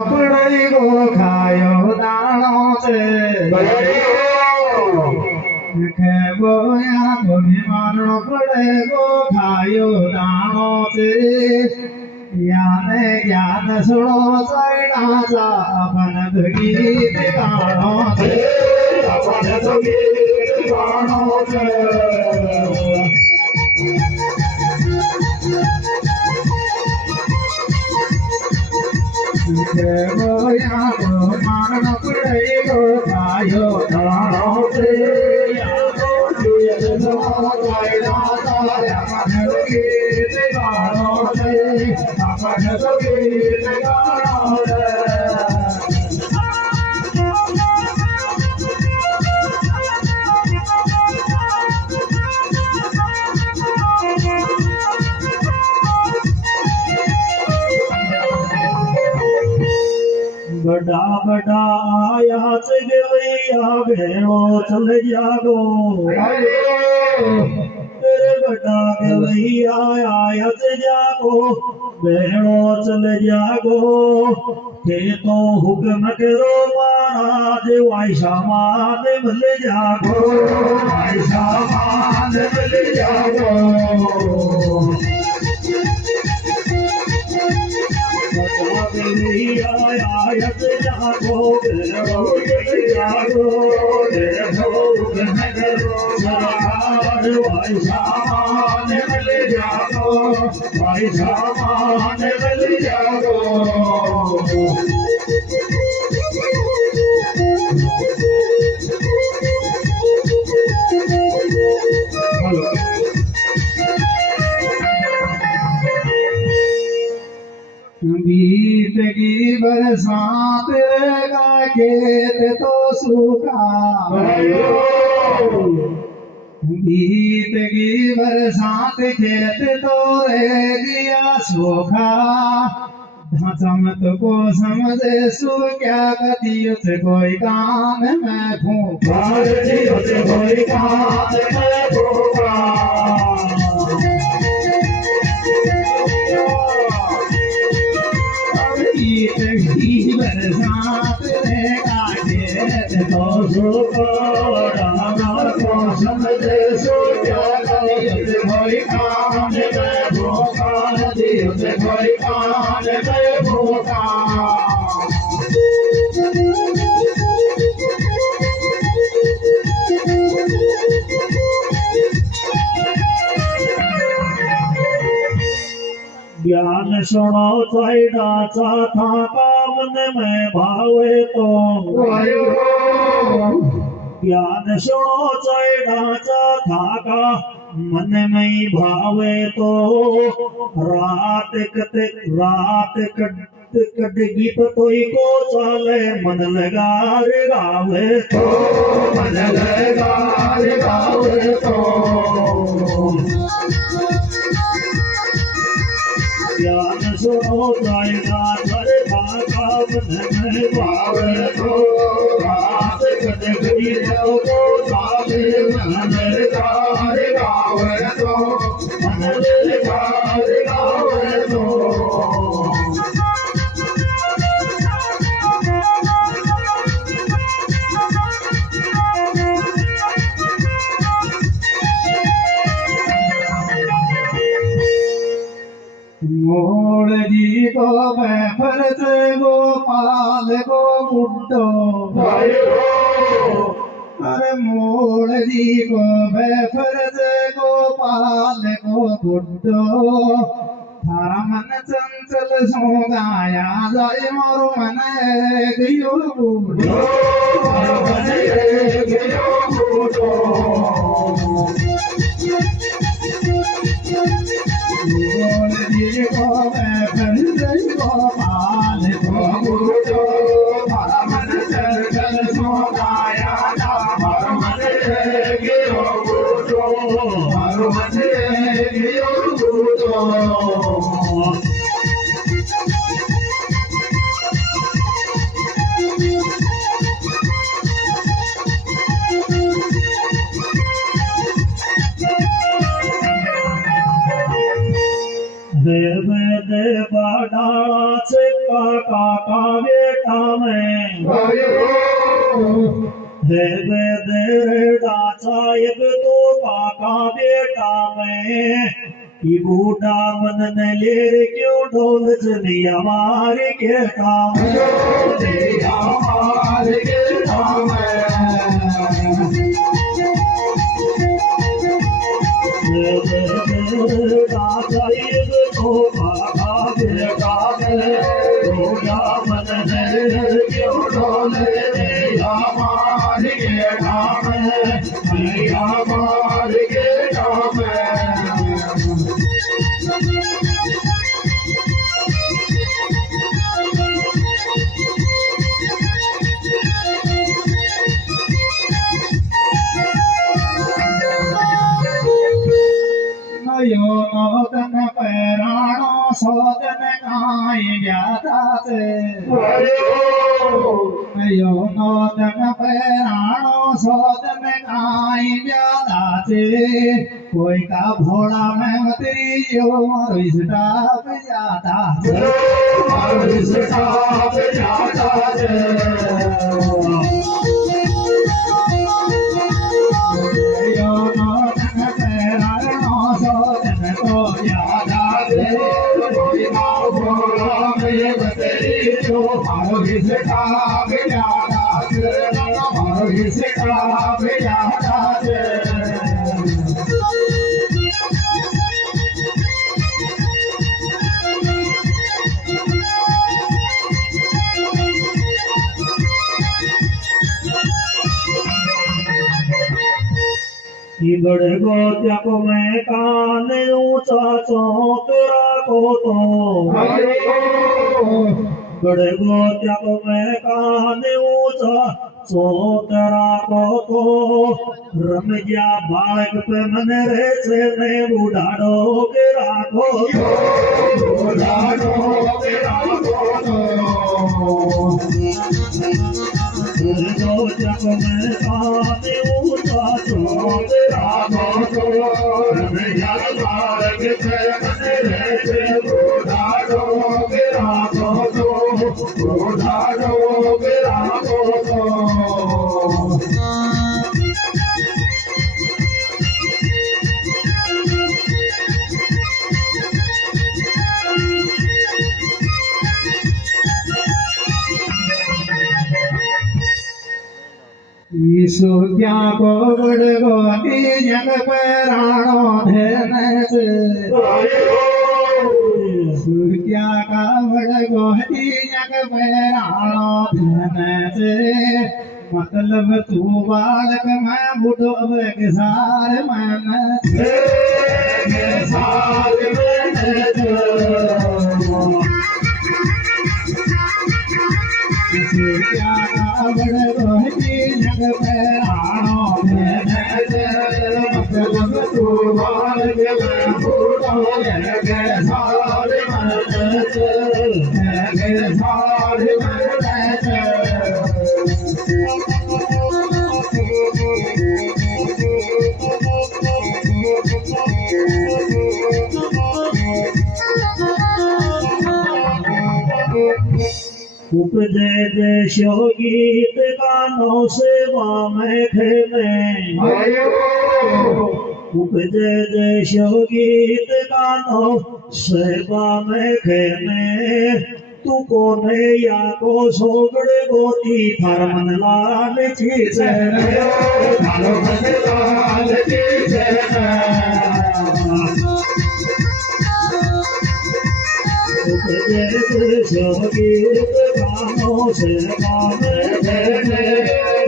પડાઈ go ખાયો દાણો છે કે બોયા ગોભીમાનો પડે ગો ખાયો દાણો છે યાને જ્ઞાન સુણો ચૈડા ચાપન ગીત ગાણો છે ચાપન ગીત ગાણો છે બોયા ગોભીમાનો પડે ગો ખાયો દાણો છે बड़ा बड़ा आया चगवैया भेड़ो चल जागो तेरे बड़ा गवैया आया जागो भेड़ो चल जागो के तो हुक्म करो महाराज वायसा मान मिल जागो वायसा मान मिल जागो आयत जागो जागो भाई सामान मिल जागो भाई सामान मिल जागो बीत की बरसात का खेत तो सूखा बीत की बरसात खेत तो रह गया सूखा चमत को समझे सो क्या कदियो से कोई काम में फूका कोई काम में फूका बरसात तो सुखो डांगर को समझे सो क्या करियो कोई काम में भूखा दियो से कोई काम में भूखा ज्ञान सुनो चैड़ा चाथा कामन में भावे तो ज्ञान सुनो चैड़ा चाथा का मन में भावे तो रात कटगी पतोई को चाले मन लगा रे गावे तो मन लगा रे गावे तो ज्ञान सुनो चैड़ा चरखा कामन में भावे तो रात कटगी को चाले मन लगा रे गावे तो मन लगा रे गावे तो मोड़ जी को बैफर से गोपाल को मुड्डो अरे मोड़ जी को बैफर से गोपाल को मुड्डो थारा मन चंचल सो गाया जाय मारो मन गयो मुड्डो मन गयो मुड्डो देव देवा डाला से काका काव्य है बेदरडाचा एक तो काका बेटा मैं ये बूढ़ा मन न लेर क्यों ढोल चली हमारे के काम हमारे के काम दादा ये तो काका बेटा बूढ़ा मन न लेर क्यों ढोल चली हमारे के काम हमारे के काम यो नोदन पैराणो सोदन गाय जाते यो नोदन पैराणो सोदन गाय जाते कोई का भोला में तेरी जो रिश्ता जाता गढ़ गोत्या को मैं कान ऊंचा चौक राखो तो गढ़ गोत्या को मैं कान ऊंचा चौक राखो तो रमजा बाग पे मन रे से ने बुढ़ाड़ो के राखो बुढ़ाड़ो के राखो तो जब मैं कान ऊंचा चौक सूर्या को बड़गोती जग पैराणो धन से सूर्या का बड़गोती जग पैराणो धन से मतलब तू बालक मैं बुढ़ो सार मन सूर्या का बड़गोती जग पैराणो मतलब तू बालक मैं बुढ़ो सार उपजे देशो गीत गानो सेवा में खेले उपजे देशो गीत गानो सेवा में खेले तू कोने या को सोगड़े गोती धर्मन लाल चीज धर्मन लाल चीज उपजे देशो गीत गानो सेवा में खेले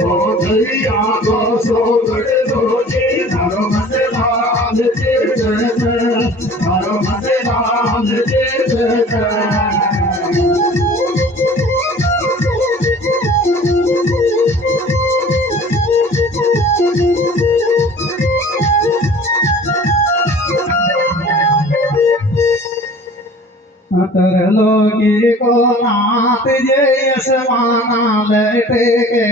गोतिया को सोगड़े गोती धर्मन लाल चीज धर्मन लाल चीज तरलोकी को नाथ जयसमाना लटे के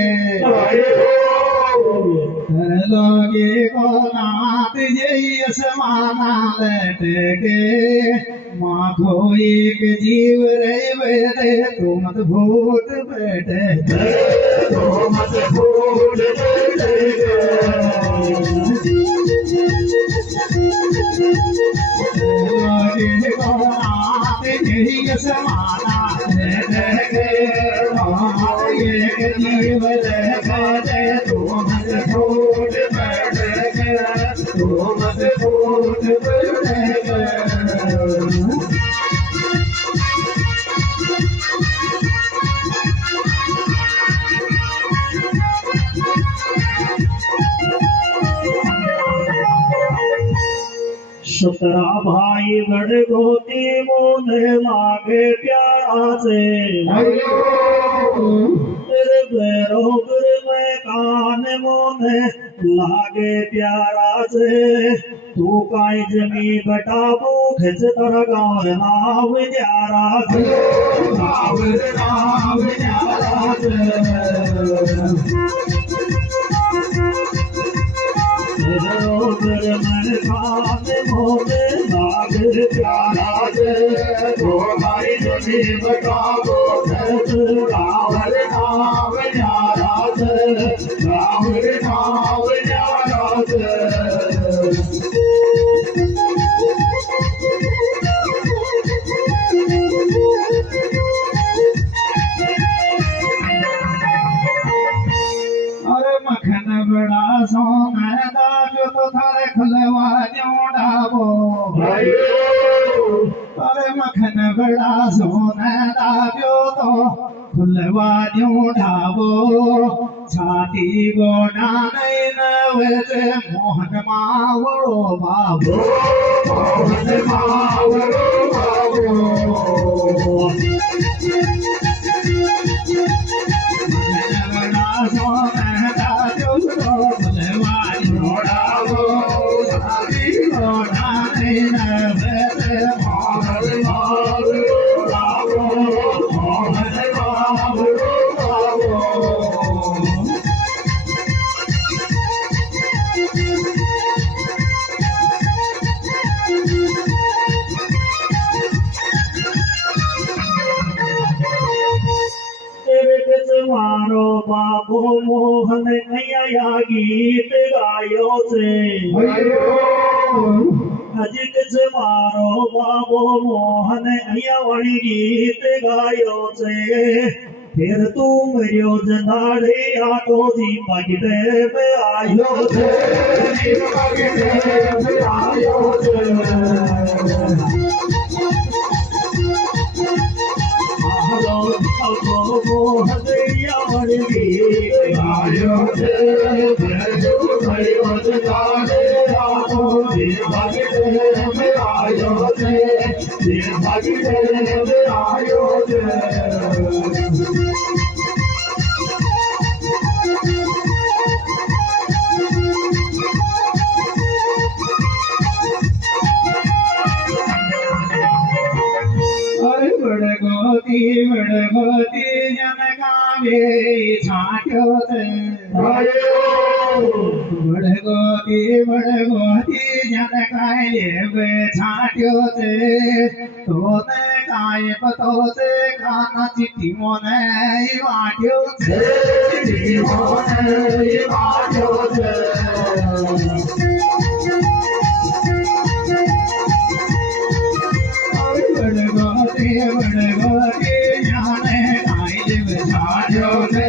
तरलोकी को नाथ जयसमाना लटे के माखो एक जीव रे वेदे तो मत भूत बैठे तो मत भूल यही समाना एक जीव रे तो मत भूल तो मत भूल सतरा भाई बड़ गोती मोने मागे प्यारा से तेरे बरोबर में कान मोने लागे प्यारा से तू काई जमी बटाबू खिच तर गाँव नाव न्यारा से नाव न्यारा बरोबर मन कान मोने लागे प्यारा से तो भाई जमी बटाबू खिच गाँव नाव न्यारा से गाँव नाव न्यारा से अरे मखन बड़ा सोना दाजो तो थारे खुलवा जोड़ाबो अरे मखन बड़ा सोना दाजो तो खुलवा जोड़ाबो छाती गोना नहीं नवते मोहन मावड़ो बाबो मोहन मावड़ो बाबो मारो बाबो मोहन नया गीत गायो से अजित से मारो बाबो मोहन अयवणी गीत गायो से फिर तू मरियो जनाड़े आटो दी पगड़े में आयो थे आयो थे बड़गोती जनकावे छाट्यो थे बड़गोती जनकाए छाट्यो थे तो ने काय पतो थे खाना चिट्ठी मोने वाट्यो थे चिट्ठी मोने वाट्यो थे बड़गोती जाने काई छाट्यो थे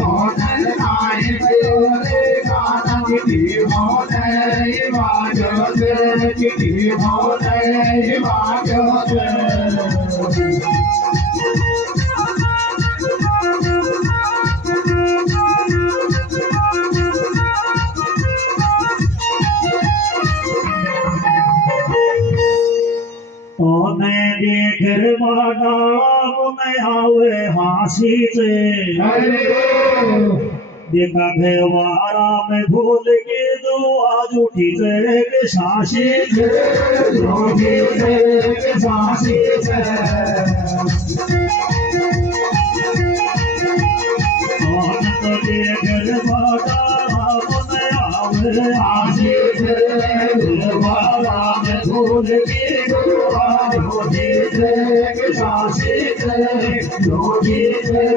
मोने काई पतो थे खाना चिट्ठी मोने वाट्यो थे चिट्ठी मोने वाट्यो थे देख माडा मुने आवे हासी से देखा घेवारा में भूल के दो आज उठी से के सासी से उठी से के सासी से तो देख माडा मुने आवे हासी से घेवारा में भूल के दो आज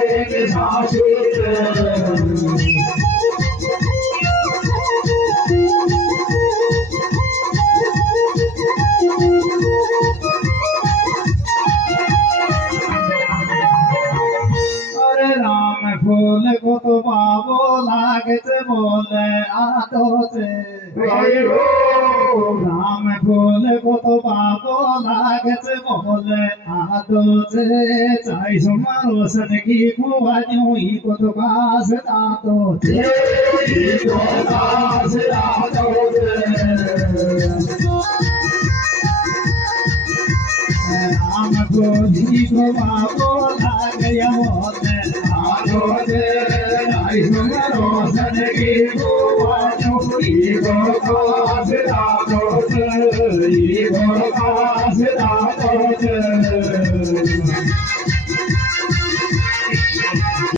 के झांसी राम फूल को तो बाबो लागे से बोले आतो से राम फूल को तो बाबो लागे से बोले आतो से चाहे सुमारो सन की कुआनियों ही को तो कास दातो से राम फूल को बाबो लागे बोले I don't know.